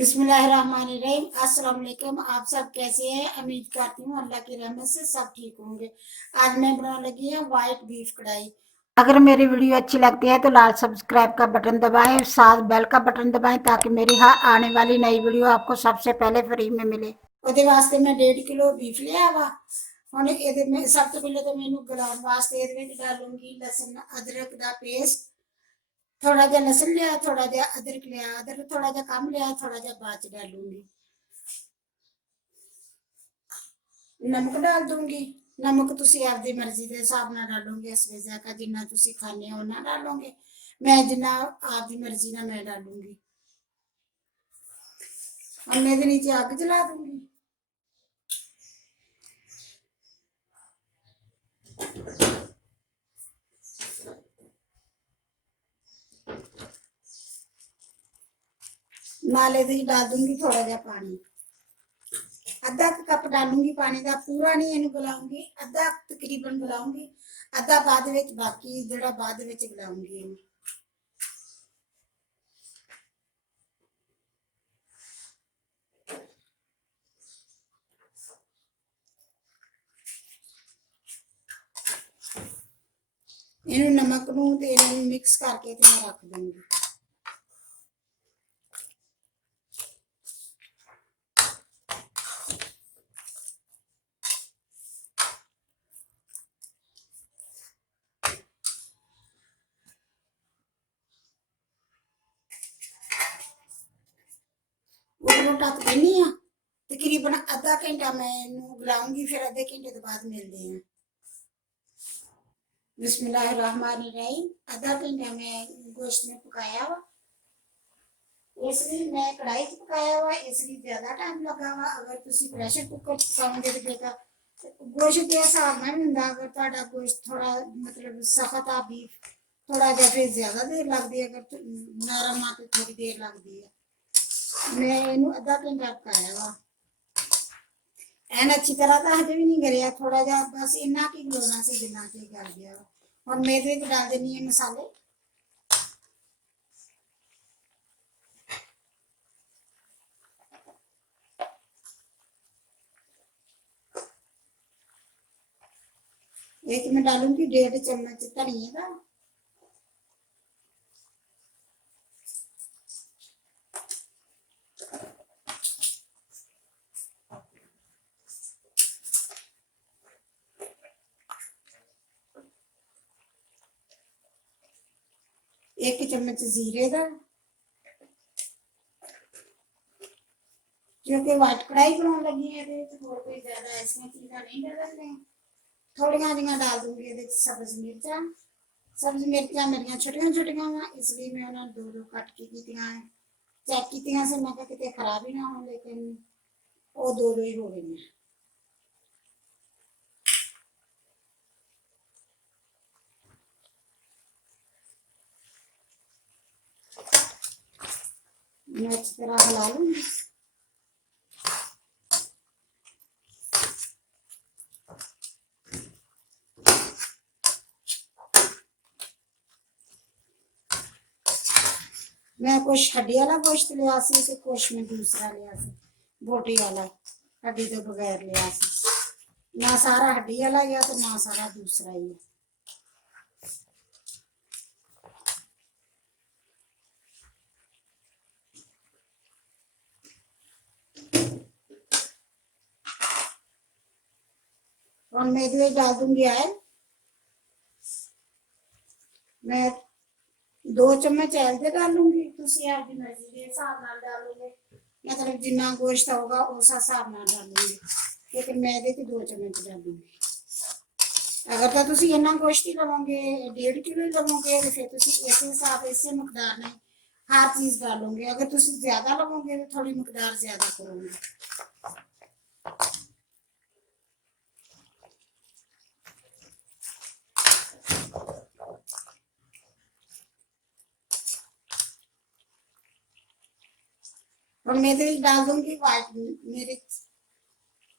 बिस्मिल्लाहिर्रहमानिर्रहीम। अस्सलाम वालेकुम। आप सब कैसे हैं? उम्मीद करती हूँ अल्लाह की रहमत से सब ठीक होंगे। आज मैं बनाने लगी हूँ वाइट बीफ कढ़ाई। अगर मेरी वीडियो अच्छी लगती है तो लाल सब्सक्राइब का बटन दबाएं, साथ बेल का बटन दबाएं ताकि मेरी हर आने वाली नई वीडियो आपको सबसे पहले फ्री में मिले। ਉਹਦੇ ਵਾਸਤੇ मैं 1.5 किलो बीफ लिया वा। ਹੁਣ ਇਹਦੇ में सब तो पहले तो मैं गलाउण वास्ते ਇਹਦੇ ਵਿੱਚ डालूंगी लहसुन अदरक का पेस्ट। थोड़ा जहा लहसुन लिया, थोड़ा जहा अदरक लिया, अदरक थोड़ा जहा कम लिया, थोड़ा जहा बाद डालूंगी। नमक डाल दूंगी। नमक तुसी आपकी मर्जी के हिसाब नाल डालोगे, इस वजह का जिन्ना तुसी खाने हो उन्ना डालोगे। मैं जिन्ना आपकी मर्जी ना मैं डालूंगी। अब मैं नीचे अग जला दूंगी। नाले डाल दूंगी थोड़ा जहा पानी, अद्धा कप डालूंगी पानी का। पूरा नहीं इनू गलाऊंगी, अद्धा तकरीबन गलाऊंगी, अद्धा बाद विच बाकी जिहड़ा बाद विच गलाऊंगी। इनू नमक नू ते इनू मिक्स करके ते मैं रख दूंगी। ढक देनी आ, तकरीबन अद्धा घंटा मैं इनू गलाऊंगी, फिर अद्धे घंटे तो बाद मिलते हैं। बिस्मिल्लाहिर्रहमानिर्रहीम। आधा घंटा मैं गोश्त में पकाया वा, इसलिए मैं कढ़ाई च पकाया हुआ, इसलिए ज्यादा टाइम लगा वा। अगर तुम प्रेशर कुकर पकाओगे तो बेटा गोश्त के हिसाब में भी होंगे। अगर तुहाडा गोश्त थोड़ा मतलब सख्त आ बीफ, थोड़ा जहा फिर ज्यादा देर लगती है, अगर नरम आ तो थोड़ी देर लगती है। मैं इनू अद्धा घंटा पकाया वा। एन अच्छी तरह तो हजे भी नहीं करिया, थोड़ा जहा बस इन्ना की गलोना से जिन्ना की कर गया। और मैं इहदे विच डाल देनी है मसाले। एक मैं डालूंगी 1.5 चम्मच धनिया का, एक चम्मच जीरे का, क्योंकि वाइट कढ़ाई बनाने लगी है और कोई ज्यादा ऐसा चीज़ा नहीं डालने। थोड़िया जिहियां डाल दूंगी ये सब्ज मिर्चा। सब्ज मिर्चा मेरिया छोटिया छोटिया वा, इसलिए मैं उन्होंने दो दो कट के कीतियां है। चेक कीतियां से मैं किते खराब ही ना हो, लेकिन वो दो दो ही हो गई। मैं अच्छी तरह हिला लूंगी। मैं कुछ हड्डी वाला गोश्त लिया सी ते कुछ मैं दूसरा लिया सी, बोटी वाला, हड्डी तो बगैर लिया सी। ना सारा हड्डी वाला ही है तो ना सारा दूसरा ही है। और मैं इसमें डाल दूंगी ऑयल। मैं 2 चम्मच ऑयल के डालूंगी, तुम आपकी मर्जी के हिसाब नाल डालोगे, मतलब जिन्ना गोश्त होगा उस हिसाब नाल डालूंगी, लेकिन मैं ये 2 चम्मच डालूंगी। अगर तो तुम इन्ना गोश्त ही लवोगे, 1.5 किलो ही लवोगे, तो फिर तुम इस हिसाब इसे मकदार में हर चीज़ डालोगे। अगर तुम ज्यादा लवोगे तो थोड़ी मकदार ज्यादा करोगे। और मैं तो डाल दूंगी वाइट मिर्च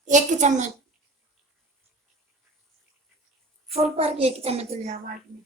1 चम्मच, फुल पर 1 चम्मच लिया वाइट मिर्च।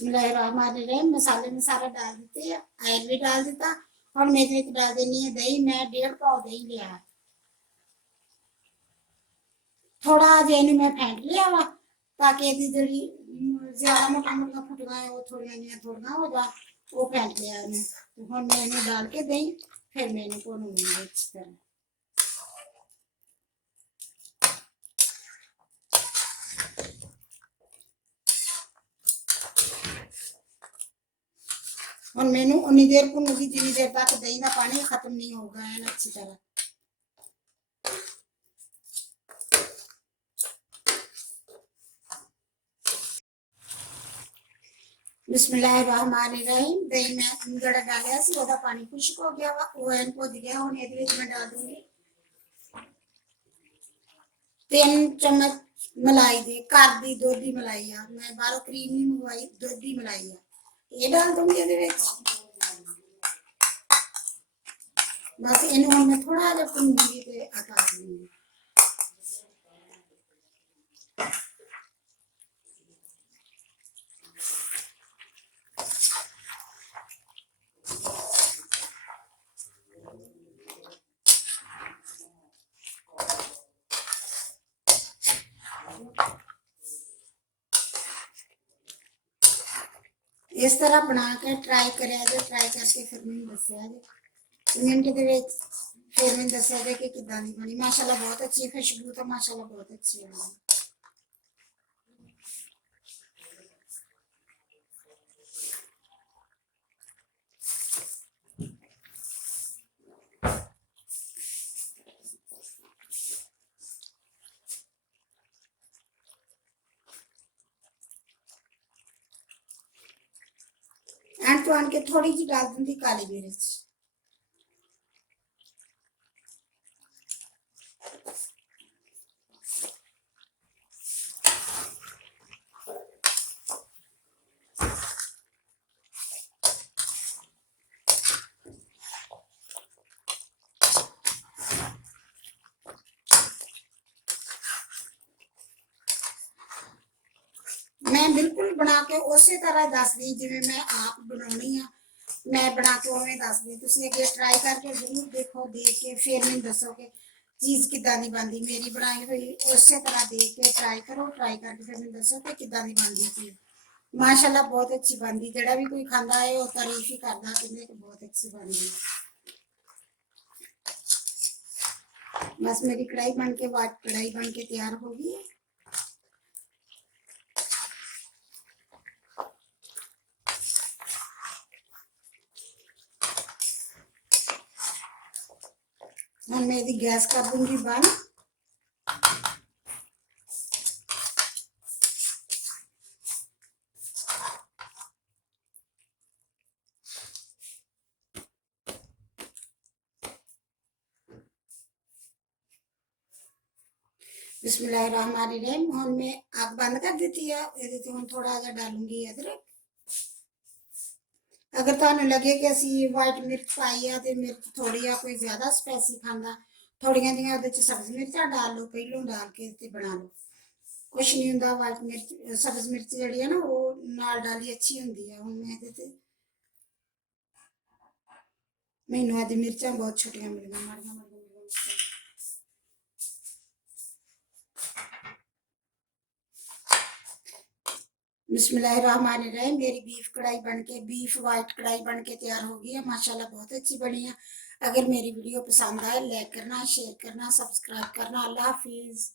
बिस्मिल्लाहिर्रहमानिर्रहीम। मसाले में सारा डाल देते हैं, ऑयल भी डाल देता और मेरे को डाल देनी है दही। मैं 1.5 पाव दही लिया है। थोड़ा जेन मैं फेंट लिया वा ताकि यदि जड़ी ज्यादा मोटा मोटा फुटगा है वो थोड़ा हो जा वो फेंट लिया मैंने। तो हम मैंने डाल के दही फिर मैंने को नूंगी अच्छी तरह। और मैंने उन्नी देर भुनूंगी जितनी देर तक दही का पानी खत्म नहीं होगा है अच्छी तरह। बिस्मिल्लाहिर्रहमानिर्रहीम। दही में जड़ा डालिया सी ओदा पानी खुश्क हो गया वा वो एन भुज गया। हुण इहदे विच मैं डाल दूंगी 3 चम्मच मलाई दी घर दी दुध दी मलाई आ। मैं बाहरों क्रीम नहीं मंगवाई, दुध दी मलाई आ। ये डाल दूंगी इहदे विच। बस इन्हू हुण मैं थोड़ा जिहा भुनूंगी ते उतार दूंगी। इस तरह बना के ट्राई करें जो ट्राई करके फिर मैंने दसिया जो कमेंट के फिर मैंने दसिया जे कि किदां दी बनी। माशाल्लाह बहुत अच्छी खुशबू तो माशाल्लाह बहुत अच्छी है। एंड तो आन के थोड़ी जी डाल दूंगी काली मिर्च। मैं बिल्कुल बना के उस तरह दस दी जिवें मैं आप बनानी है। मैं बना के उवें दस दी। तुसीं अगे ट्राई करके जरूर देखो, देख के फिर मैनूं दसो कि चीज़ किदां दी बनदी। मेरी बनाई हुई उस तरह देख के ट्राई करो, ट्राई करके फिर मैनूं दसो कि किदां दी बनदी चीज़। माशाल्लाह बहुत अच्छी बनदी। जिहड़ा भी कोई खांदा है वो तारीफ ही करदा कि बहुत अच्छी बनदी। बस मेरी कढ़ाई बन के वाइट कढ़ाई बन के तैयार हो गई है। हम मैं यदि गैस कर दूंगी बंद। बिस्मिल्लाहिर्रहमानिर्रहीम। हुण मैं आग बंद कर दी है। ये हुण थोड़ा जिहा डालूंगी अदरक। अगर तुहानूं लगे कि असीं वाइट मिर्च पाई है तो मिर्च थोड़ी आ, कोई ज़्यादा स्पैसी खांदा थोड़ियां जिहियां उहदे च सब्ज़ मिर्चां डाल लो, पहलों डाल के ते बना लो। कुछ नहीं हुंदा। वाइट मिर्च सब्ज़ मिर्च जिहड़ी है ना वो नाल डाली अच्छी हुंदी है। हुण मैं इहदे ते मैनूं अज मिर्चां बहुत छोटियां मिलियां, माड़ियां माड़ियां मिर्चां। बिस्मिल्लाहिर्रहमानिर्रहीम। मेरी बीफ कढ़ाई बन के बीफ वाइट कढ़ाई बन के तैयार हो गई है। माशाल्लाह बहुत अच्छी बनी है। अगर मेरी वीडियो पसंद आए लाइक करना, शेयर करना, सब्सक्राइब करना। अल्लाह हाफिज़।